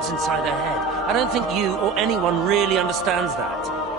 worlds inside their head. I don't think you or anyone really understands that.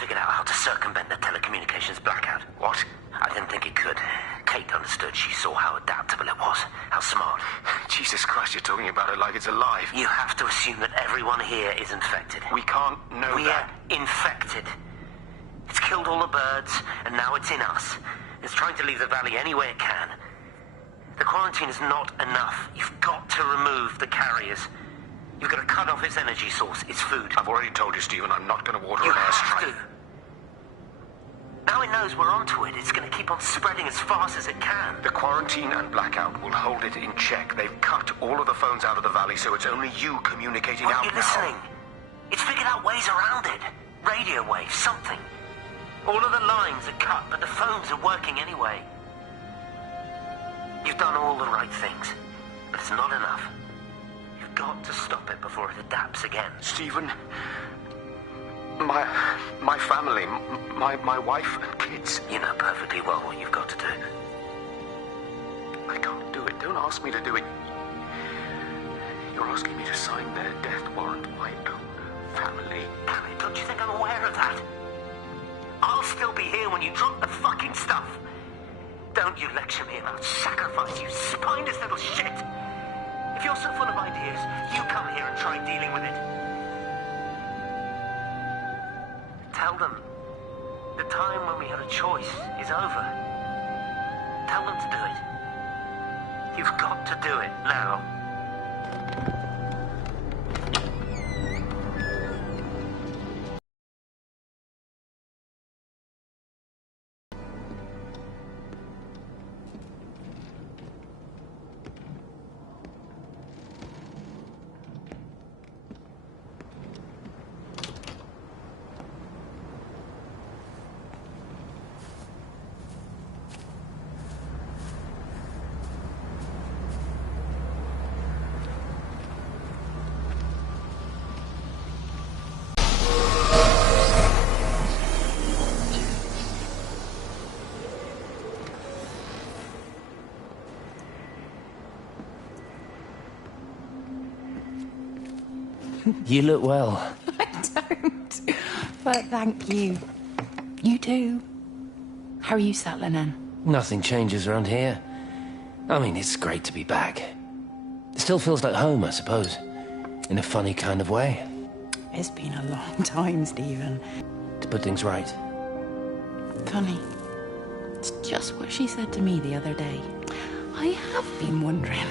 Figured out how to circumvent the telecommunications blackout. What? I didn't think it could. Kate understood. She saw how adaptable it was. How smart. Jesus Christ, you're talking about it like it's alive. You have to assume that everyone here is infected. We can't know that. We're infected. It's killed all the birds, and now it's in us. It's trying to leave the valley any way it can. The quarantine is not enough. You've got to remove the carriers. You've got to cut off its energy source, its food. I've already told you, Stephen, I'm not going to water an airstrike. You have to. Now it knows we're onto it. It's going to keep on spreading as fast as it can. The quarantine and blackout will hold it in check. They've cut all of the phones out of the valley, so it's only you communicating out now. Are you listening? It's figured out ways around it. Radio waves, something. All of the lines are cut, but the phones are working anyway. You've done all the right things, but it's not enough. You've got to stop it before it adapts again. Stephen, my family, my wife and kids. You know perfectly well what you've got to do. I can't do it. Don't ask me to do it. You're asking me to sign their death warrant, my own family. Damn it, don't you think I'm aware of that? I'll still be here when you drop the fucking stuff. Don't you lecture me about sacrifice, you spineless little shit. If you're so full of ideas, you come here and try dealing with it. Tell them the time when we had a choice is over. Tell them to do it. You've got to do it now. You look well. I don't. But thank you. You too. How are you settling in? Nothing changes around here. I mean, it's great to be back. It still feels like home, I suppose. In a funny kind of way. It's been a long time, Stephen. To put things right. Funny. It's just what she said to me the other day. I have been wondering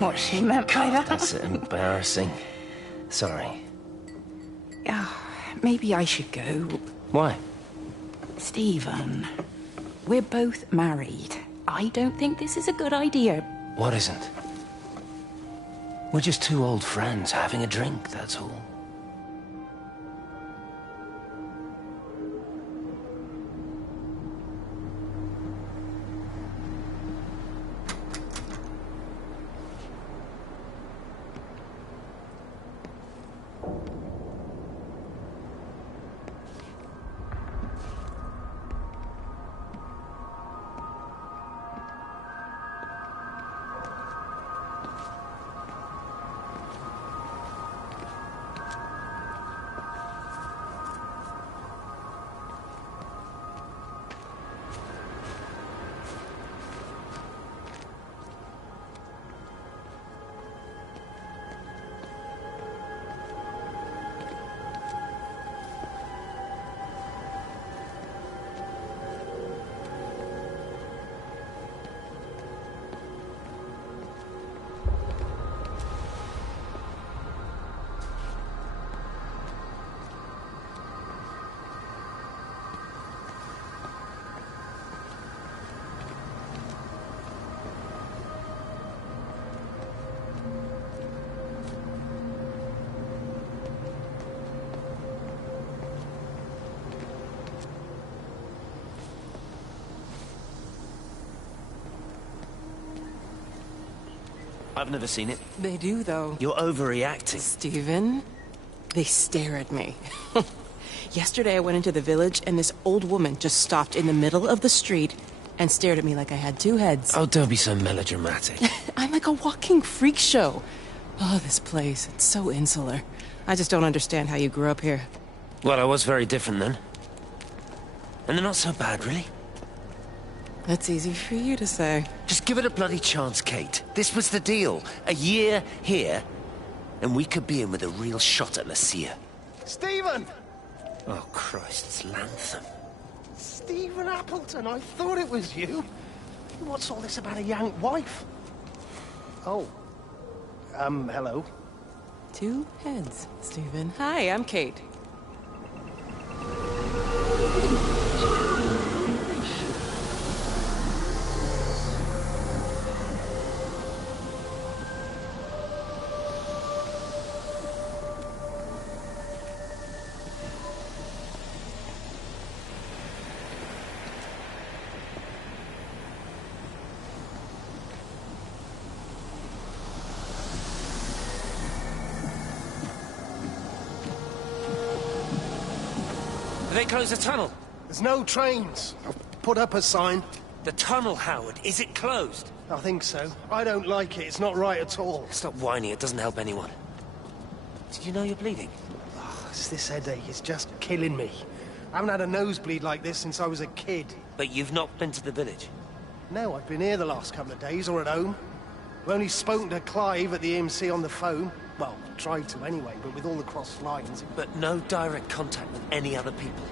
what she meant by that. That's embarrassing. Sorry. Maybe I should go. Why? Stephen, we're both married. I don't think this is a good idea. What isn't? We're just two old friends having a drink, that's all. I've never seen it. They do, though. You're overreacting. Stephen, they stare at me. Yesterday I went into the village and this old woman just stopped in the middle of the street and stared at me like I had two heads. Oh, don't be so melodramatic. I'm like a walking freak show. Oh, this place, it's so insular. I just don't understand how you grew up here. Well, I was very different then. And they're not so bad, really. That's easy for you to say. Just give it a bloody chance, Kate. This was the deal. A year here, and we could be in with a real shot at Lucia. Stephen! Oh, Christ, it's Lantham. Stephen Appleton, I thought it was you. What's all this about a young wife? Oh. Hello. Two heads, Stephen. Hi, I'm Kate. they closed the tunnel? There's no trains. I've put up a sign. The tunnel, Howard, is it closed? I think so. I don't like it. It's not right at all. Stop whining, it doesn't help anyone. Did you know you're bleeding? Oh, it's this headache. It's just killing me. I haven't had a nosebleed like this since I was a kid. But you've not been to the village? No, I've been here the last couple of days, or at home. I've only spoken to Clive at the EMC on the phone. Well, tried to anyway, but with all the cross lines... But no direct contact with any other people?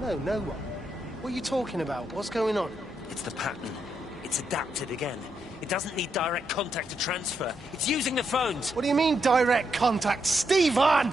No, no one. What are you talking about? What's going on? It's the pattern. It's adapted again. It doesn't need direct contact to transfer. It's using the phones. What do you mean, direct contact? Stephen!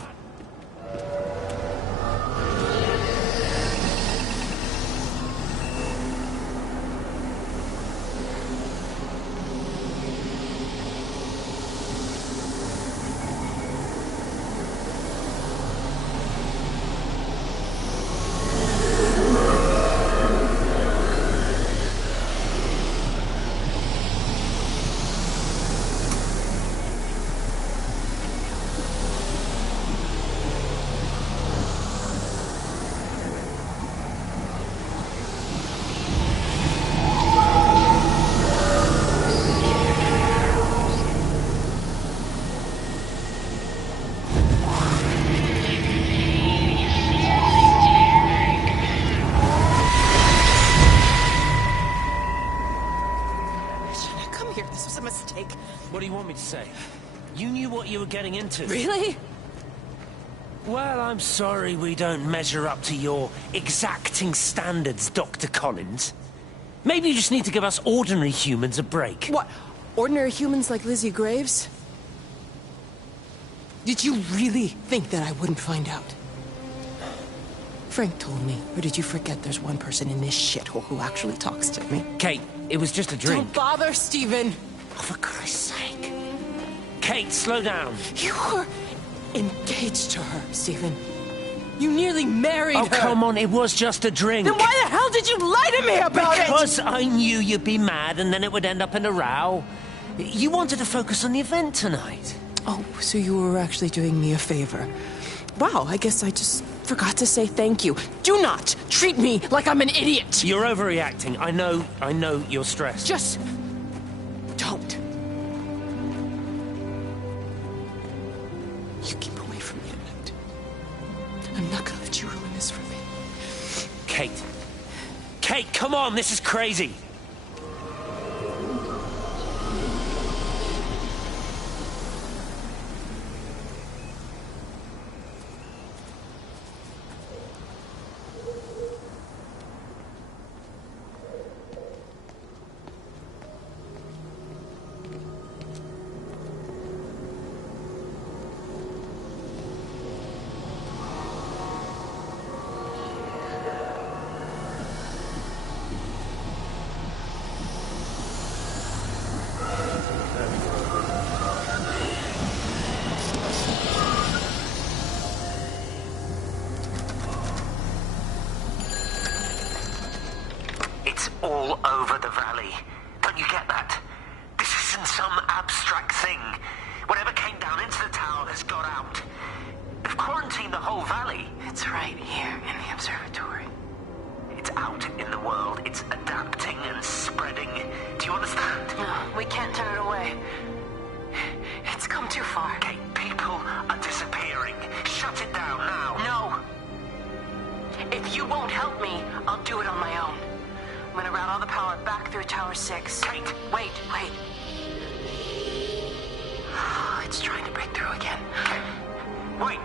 This was a mistake. What do you want me to say? You knew what you were getting into. Really? Well, I'm sorry we don't measure up to your exacting standards, Dr. Collins. Maybe you just need to give us ordinary humans a break. What? Ordinary humans like Lizzie Graves? Did you really think that I wouldn't find out? Frank told me, or did you forget there's one person in this shithole who actually talks to me? Kate, it was just a drink. Don't bother, Stephen! Oh, for Christ's sake. Kate, slow down. You were engaged to her, Stephen. You nearly married her. Oh, come on, it was just a drink. Then why the hell did you lie to me about it? Because I knew you'd be mad and then it would end up in a row. You wanted to focus on the event tonight. Oh, so you were actually doing me a favor. Wow, I guess I just forgot to say thank you. Do not treat me like I'm an idiot. You're overreacting. I know you're stressed. Just don't. You keep away from me tonight. I'm not gonna let you ruin this for me. Kate. Kate, come on, this is crazy. All over the valley. Don't you get that? This isn't some abstract thing. Whatever came down into the tower has got out. They've quarantined the whole valley. It's right here in the observatory. It's out in the world. It's adapting and spreading. Do you understand? No, we can't turn it away. It's come too far. Kate, people are disappearing. Shut it down now. No. If you won't help me, I'll do it on my own. I'm gonna route all the power back through Tower 6. Kate! Wait. It's trying to break through again. Kate, wait!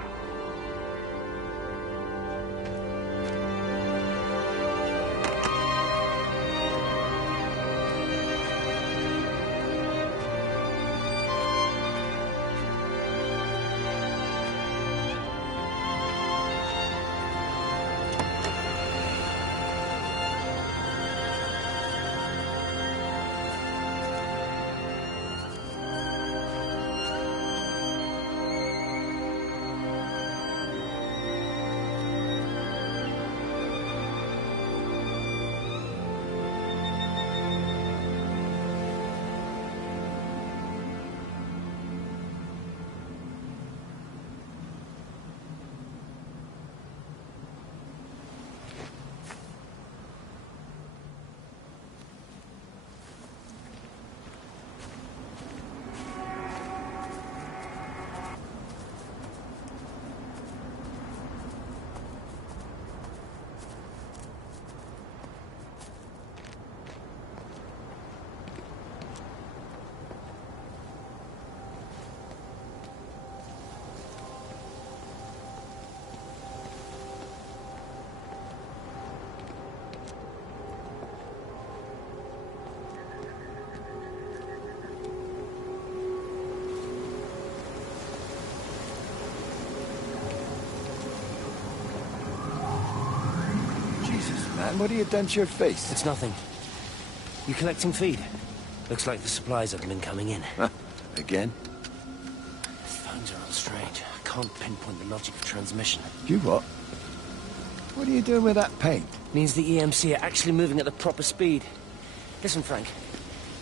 man? What have you done to your face? It's nothing. You collecting feed? Looks like the supplies haven't been coming in. Huh? Again? Phones are all strange. I can't pinpoint the logic of transmission. You what? What are you doing with that paint? Means the EMC are actually moving at the proper speed. Listen, Frank.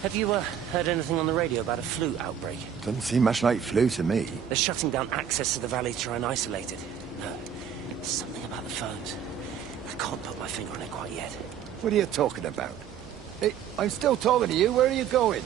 Have you heard anything on the radio about a flu outbreak? Doesn't seem much like flu to me. They're shutting down access to the valley to try and isolate it. No, something about the phones. I can't put my finger on it quite yet. What are you talking about? Hey, I'm still talking to you. Where are you going?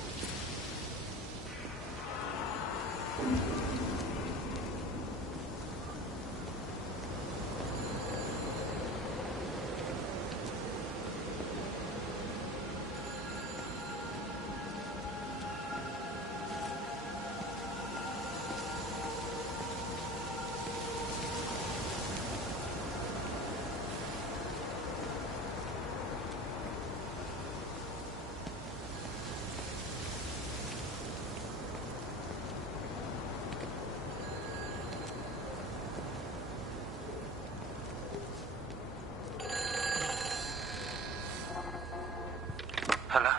Hello?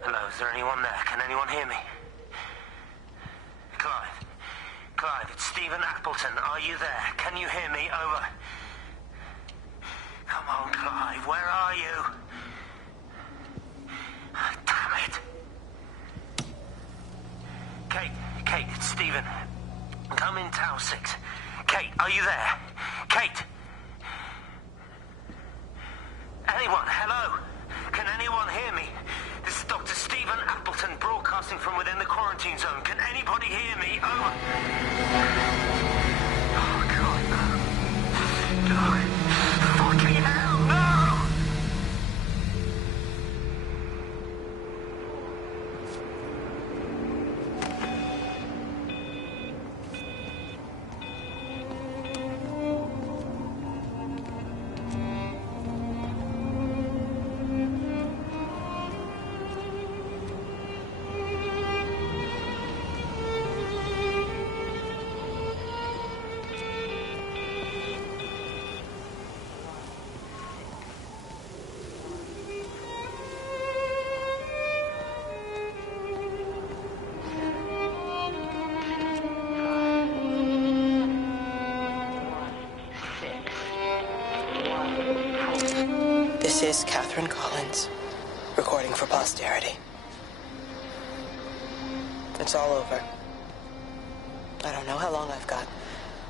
Hello, is there anyone there? Can anyone hear me? Clive? Clive, it's Stephen Appleton. Are you there? Can you hear me? Over. Come on, Clive, where are you? Damn it. Kate, it's Stephen. Come in Tower 6. Kate, are you there? Kate? Anyone? Hello? Can anyone hear me? This is Dr. Stephen Appleton broadcasting from within the quarantine zone. Can anybody hear me? Over. Oh, God, no. No. Fucking hell, no! This is Catherine Collins, recording for posterity. It's all over. I don't know how long I've got.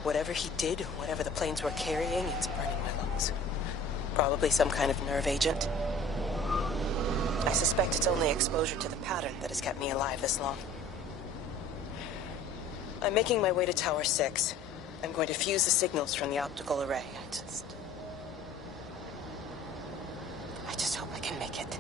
Whatever he did, whatever the planes were carrying, it's burning my lungs. Probably some kind of nerve agent. I suspect it's only exposure to the pattern that has kept me alive this long. I'm making my way to Tower 6. I'm going to fuse the signals from the optical array. I just hope I can make it.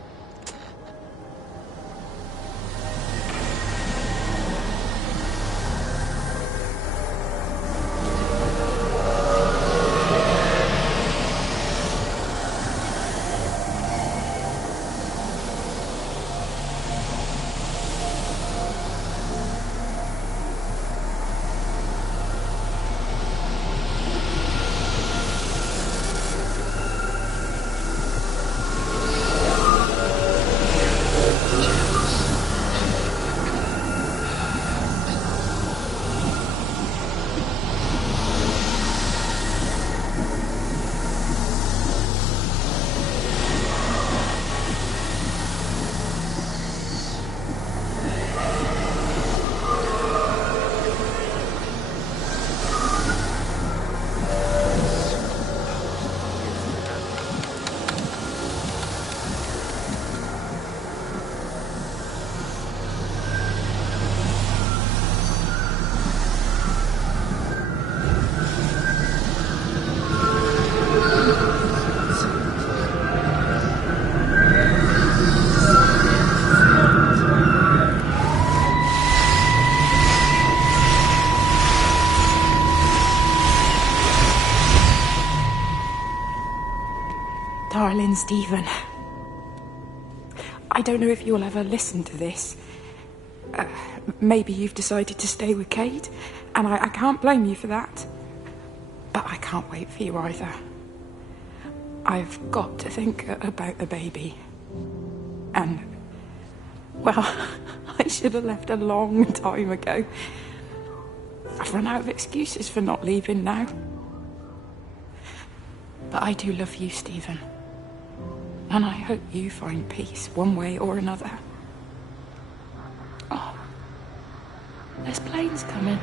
Darling Stephen, I don't know if you'll ever listen to this. Maybe you've decided to stay with Kate, and I can't blame you for that. But I can't wait for you either. I've got to think about the baby. And, well, I should have left a long time ago. I've run out of excuses for not leaving now. But I do love you, Stephen. And I hope you find peace one way or another. Oh, there's planes coming.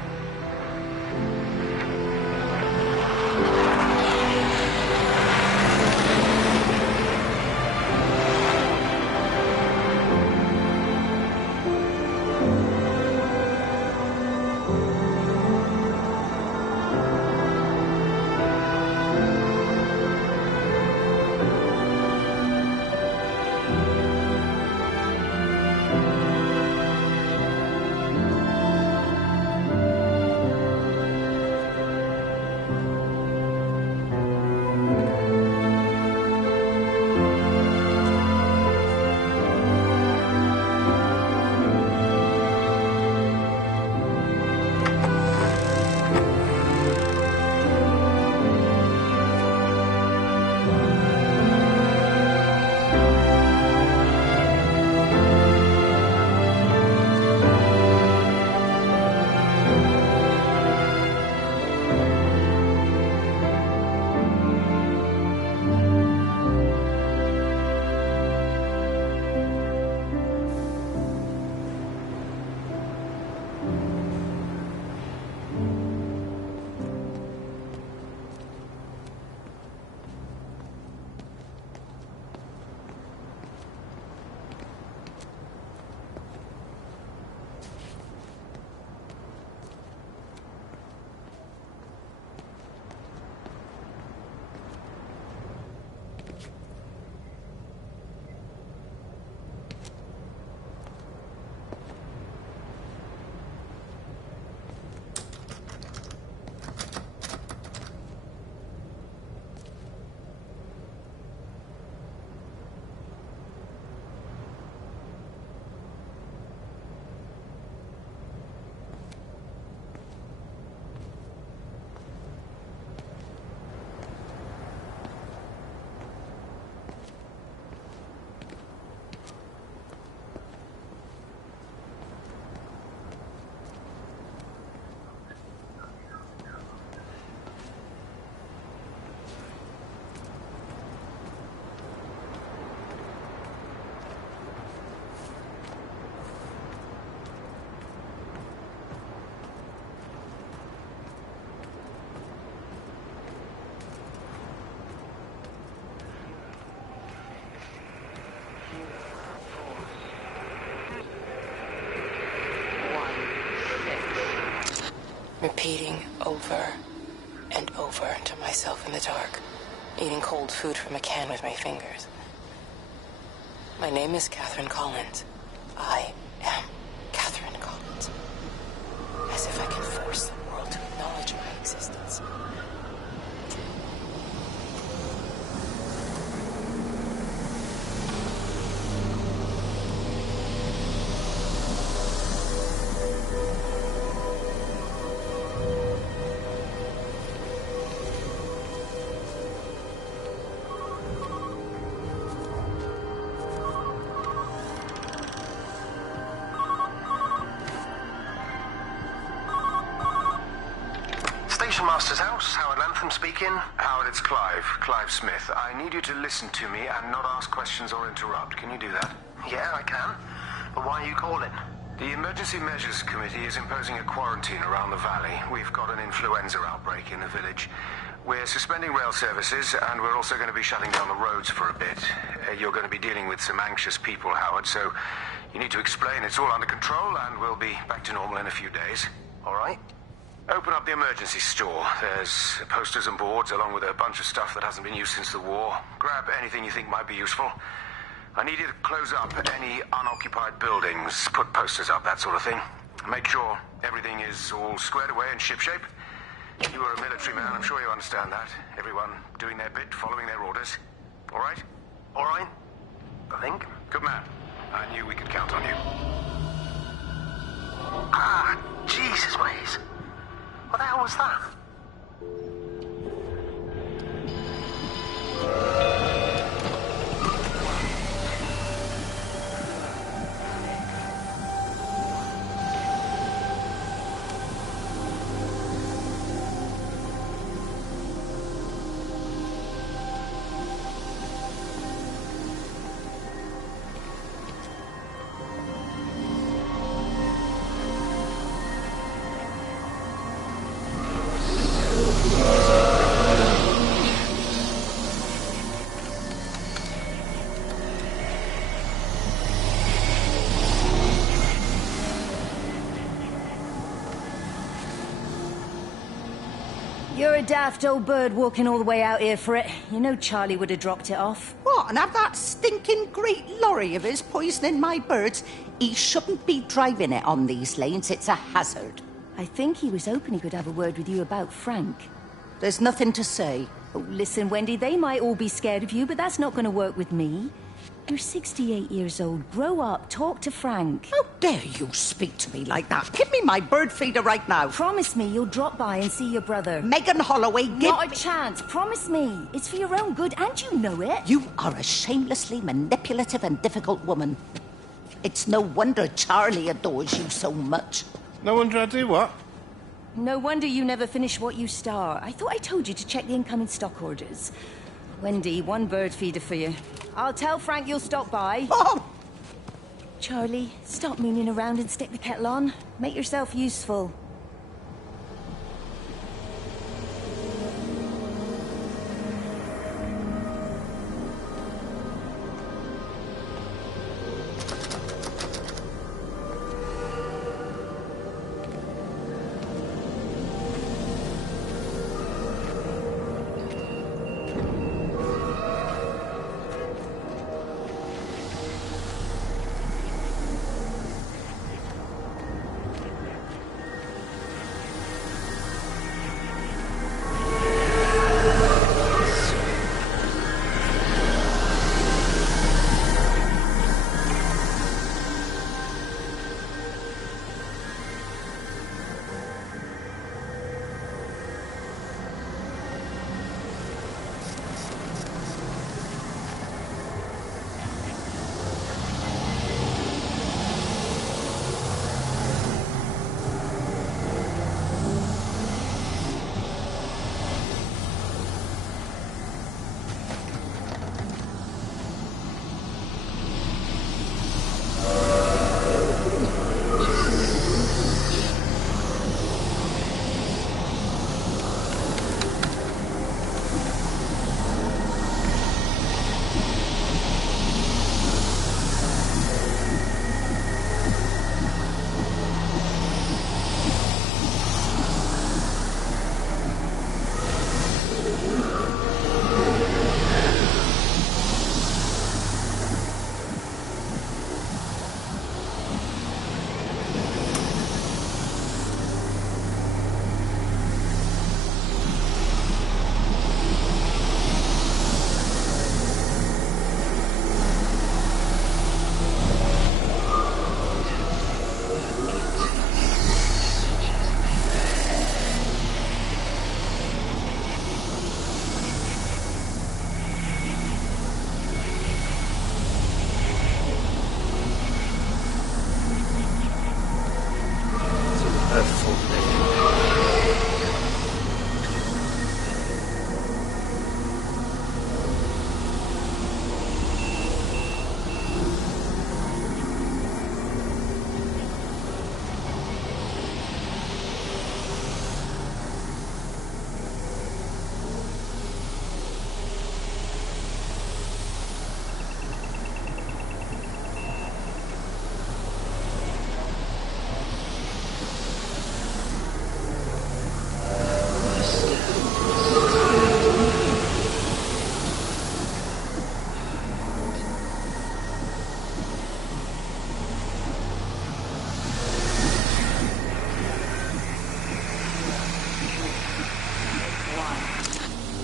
Repeating over and over to myself in the dark, eating cold food from a can with my fingers. My name is Catherine Collins. I am Catherine Collins. As if I can force the world to acknowledge my existence. Master's house, Howard Lantham speaking. Howard, it's Clive. Clive Smith. I need you to listen to me and not ask questions or interrupt. Can you do that? Yeah, I can. But why are you calling? The Emergency Measures Committee is imposing a quarantine around the valley. We've got an influenza outbreak in the village. We're suspending rail services, and we're also going to be shutting down the roads for a bit. You're going to be dealing with some anxious people, Howard, so you need to explain it's all under control, and we'll be back to normal in a few days. All right. Open up the emergency store. There's posters and boards, along with a bunch of stuff that hasn't been used since the war. Grab anything you think might be useful. I need you to close up any unoccupied buildings, put posters up, that sort of thing. Make sure everything is all squared away and shipshape. You are a military man, I'm sure you understand that. Everyone doing their bit, following their orders. All right? All right. I think. Good man. I knew we could count on you. Ah, Jesus, Maze. What the hell was that? You're a daft old bird walking all the way out here for it. You know Charlie would have dropped it off. What, and have that stinking great lorry of his poisoning my birds? He shouldn't be driving it on these lanes. It's a hazard. I think he was hoping he could have a word with you about Frank. There's nothing to say. Oh, listen, Wendy, they might all be scared of you, but that's not going to work with me. You're 68 years old. Grow up. Talk to Frank. How dare you speak to me like that? Give me my bird feeder right now. Promise me you'll drop by and see your brother. Megan Holloway, give Not me... a chance. Promise me. It's for your own good, and you know it. You are a shamelessly manipulative and difficult woman. It's no wonder Charlie adores you so much. No wonder I do what? No wonder you never finish what you start. I thought I told you to check the incoming stock orders. Wendy, one bird feeder for you. I'll tell Frank you'll stop by. Oh! Charlie, stop mooning around and stick the kettle on. Make yourself useful.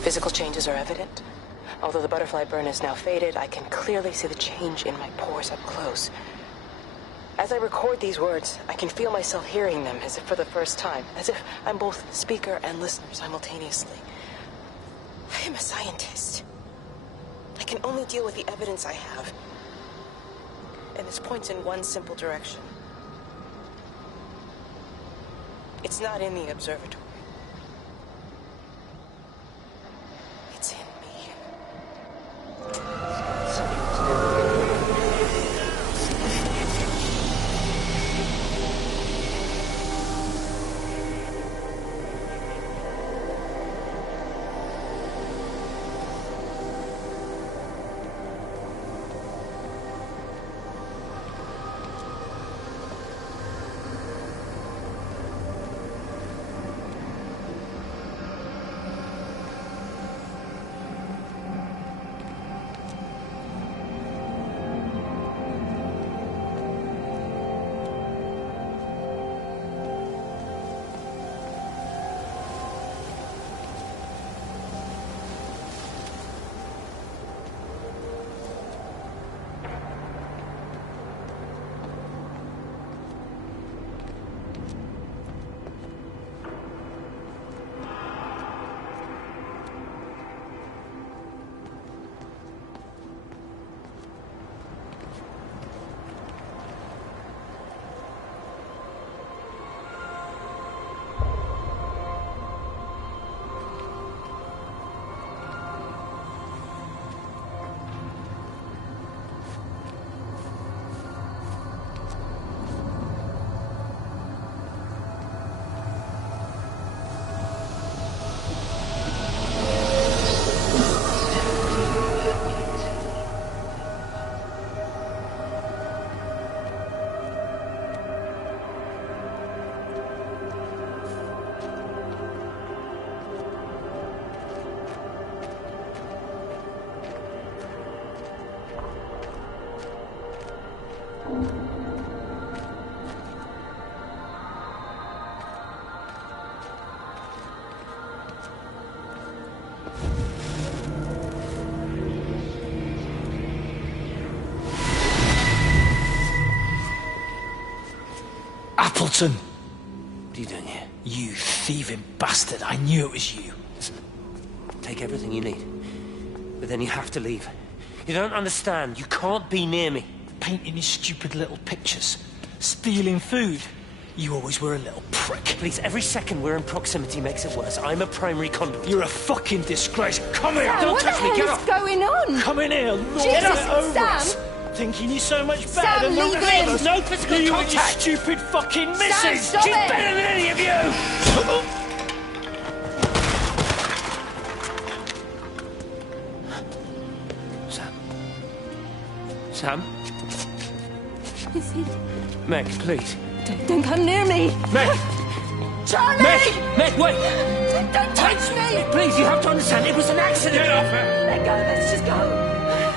Physical changes are evident. Although the butterfly burn is now faded, I can clearly see the change in my pores up close. As I record these words, I can feel myself hearing them as if for the first time, as if I'm both speaker and listener simultaneously. I am a scientist. I can only deal with the evidence I have. And this points in one simple direction. It's not in the observatory. It's in me. Appleton! What are you doing here? You thieving bastard, I knew it was you. Take everything you need. But then you have to leave. You don't understand. You can't be near me. Painting your stupid little pictures. Stealing food. You always were a little prick. Please, every second we're in proximity makes it worse. I'm a primary conduit. You're a fucking disgrace. Come here! Sam, Don't what touch the me! hell Get is off! going on? Come in here! Lord, Jesus, get over Sam! us. Thinking you're so much better Sam, than the leave rest him. of us. No physical you contact. and your stupid fucking missus! stop She's it. better than any of you! Sam? Is he... Meg, please. Don't come near me! Meg! Charlie! Meg, wait! Don't touch me! Please, you have to understand, it was an accident! Get off her! Let go, let's just go.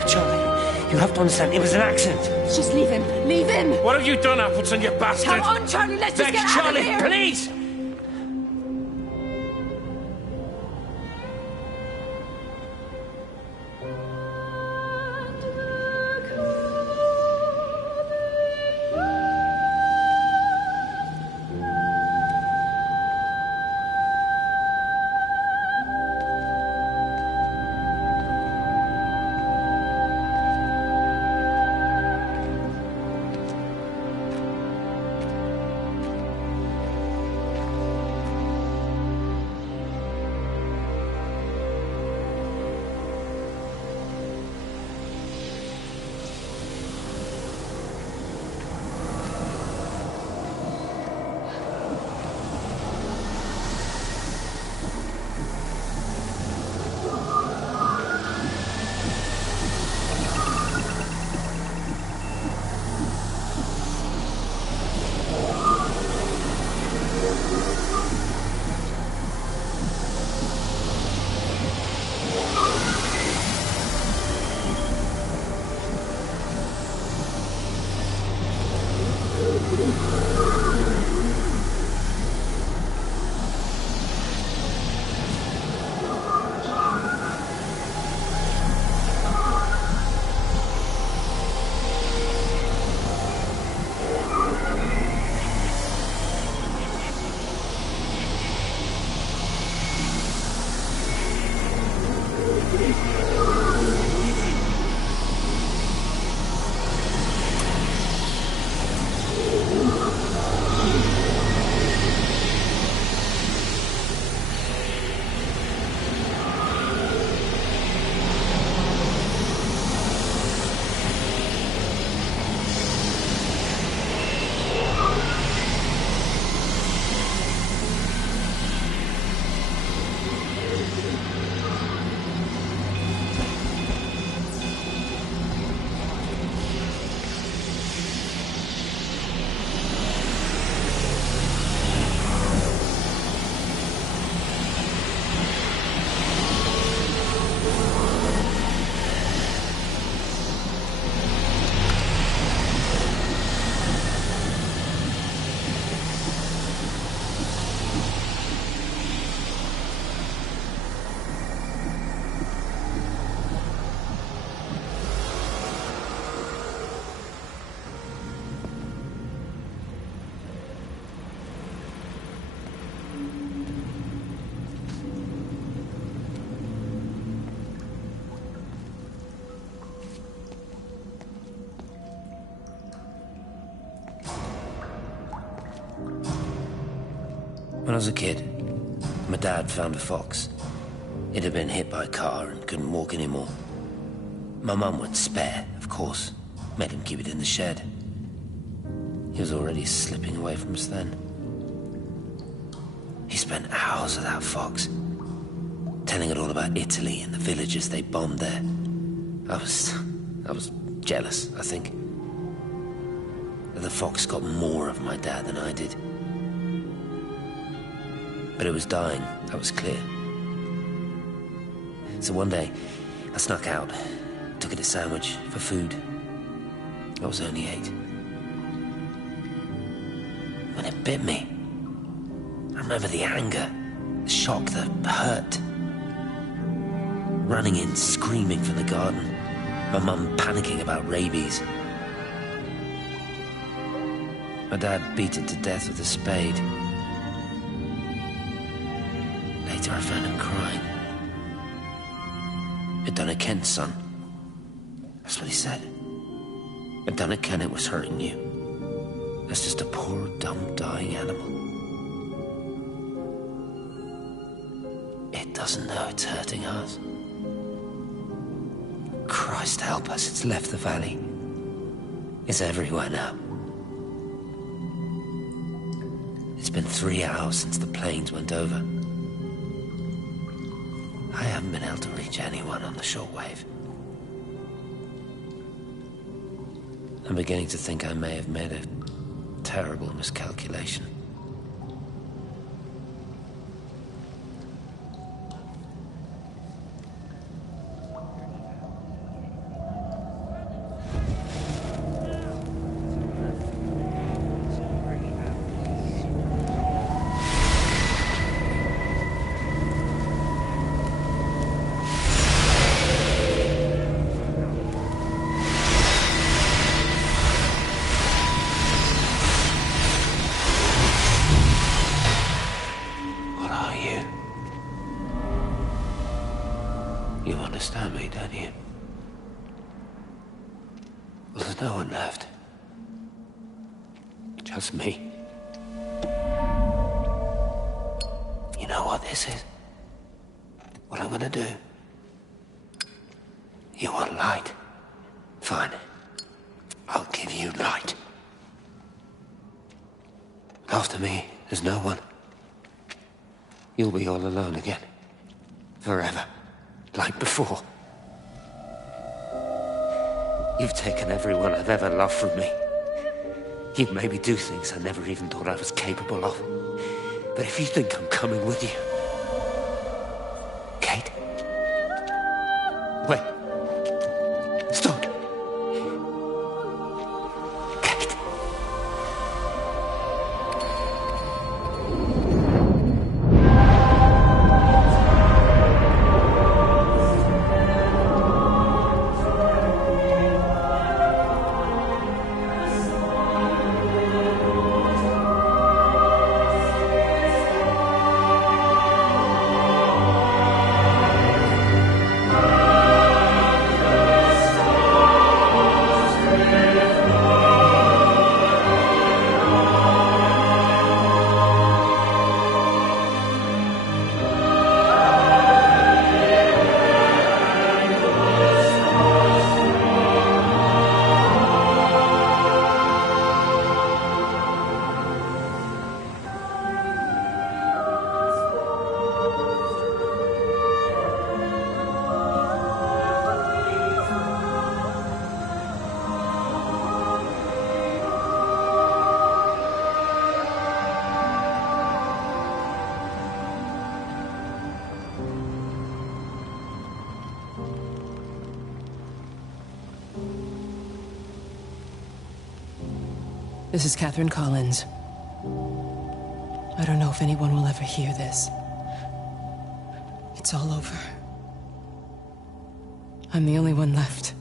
Charlie, you have to understand, it was an accident. Just leave him. Leave him. What have you done, Appleton, you bastard? Come on, Charlie, let's just Meg, get out Charlie, of here. please! When I was a kid, my dad found a fox. It had been hit by a car and couldn't walk anymore. My mum went spare, of course. Made him keep it in the shed. He was already slipping away from us then. He spent hours with that fox, telling it all about Italy and the villages they bombed there. I was jealous, I think. That the fox got more of my dad than I did. But it was dying, that was clear. So one day, I snuck out, took it a sandwich for food. I was only 8. when it bit me. I remember the anger, the shock, the hurt. Running in, screaming from the garden. My mum panicking about rabies. My dad beat it to death with a spade. Later I found him crying. I'd done it, Ken's son. That's what he said. I'd done it, Ken, it was hurting you. That's just a poor, dumb, dying animal. It doesn't know it's hurting us. Christ help us, it's left the valley. It's everywhere now. It's been 3 hours since the planes went over. I haven't been able to reach anyone on the shortwave. I'm beginning to think I may have made a terrible miscalculation. You understand me, don't you? Well, there's no one left. Just me. You know what this is? What I'm gonna do? You want light? Fine. I'll give you light. After me, there's no one. You'll be all alone again. Forever. Like before. You've taken everyone I've ever loved from me. You've made me do things I never even thought I was capable of. But if you think I'm coming with you... Kate? Wait. Stop. Kate. This is Catherine Collins. I don't know if anyone will ever hear this. It's all over. I'm the only one left.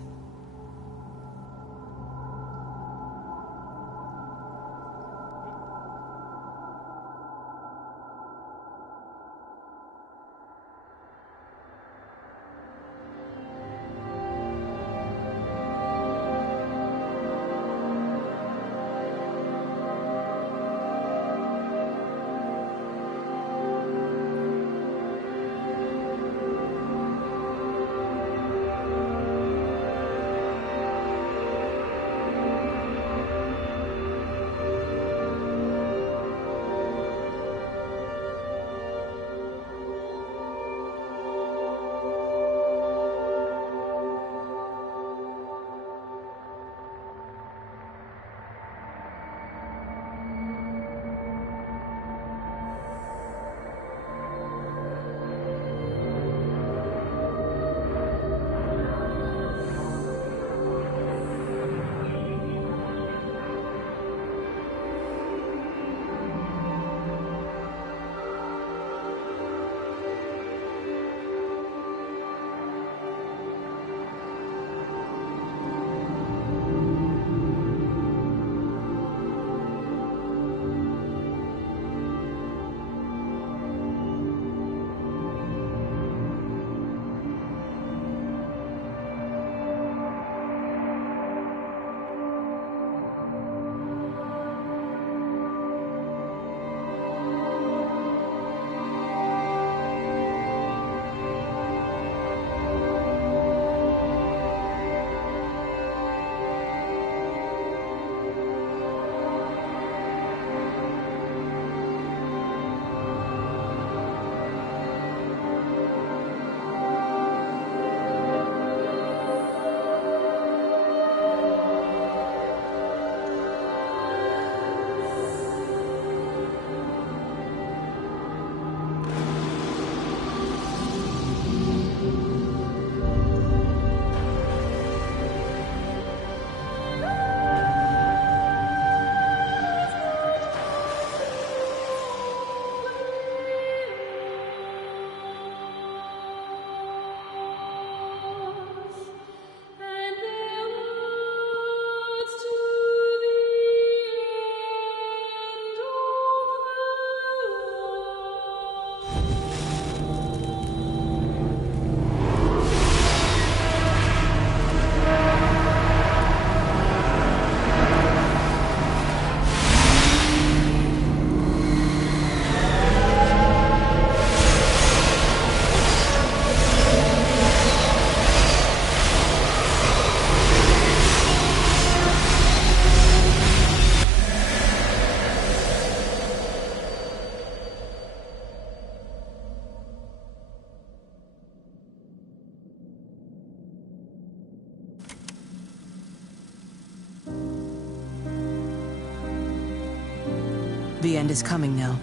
The end is coming now.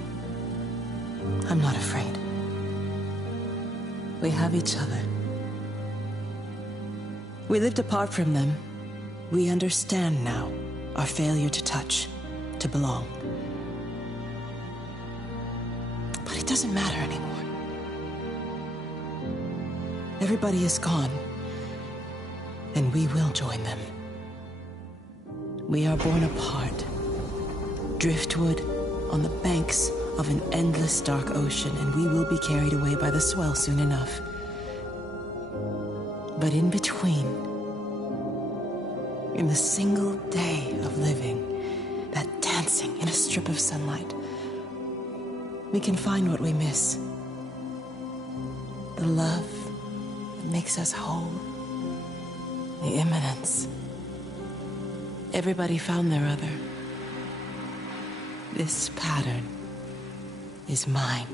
I'm not afraid. We have each other. We lived apart from them. We understand now our failure to touch, to belong. But it doesn't matter anymore. Everybody is gone, and we will join them. We are born apart, driftwood on the banks of an endless dark ocean, and we will be carried away by the swell soon enough. But in between, in the single day of living, that dancing in a strip of sunlight, we can find what we miss. The love that makes us whole. The imminence. Everybody found their other. This pattern is mine.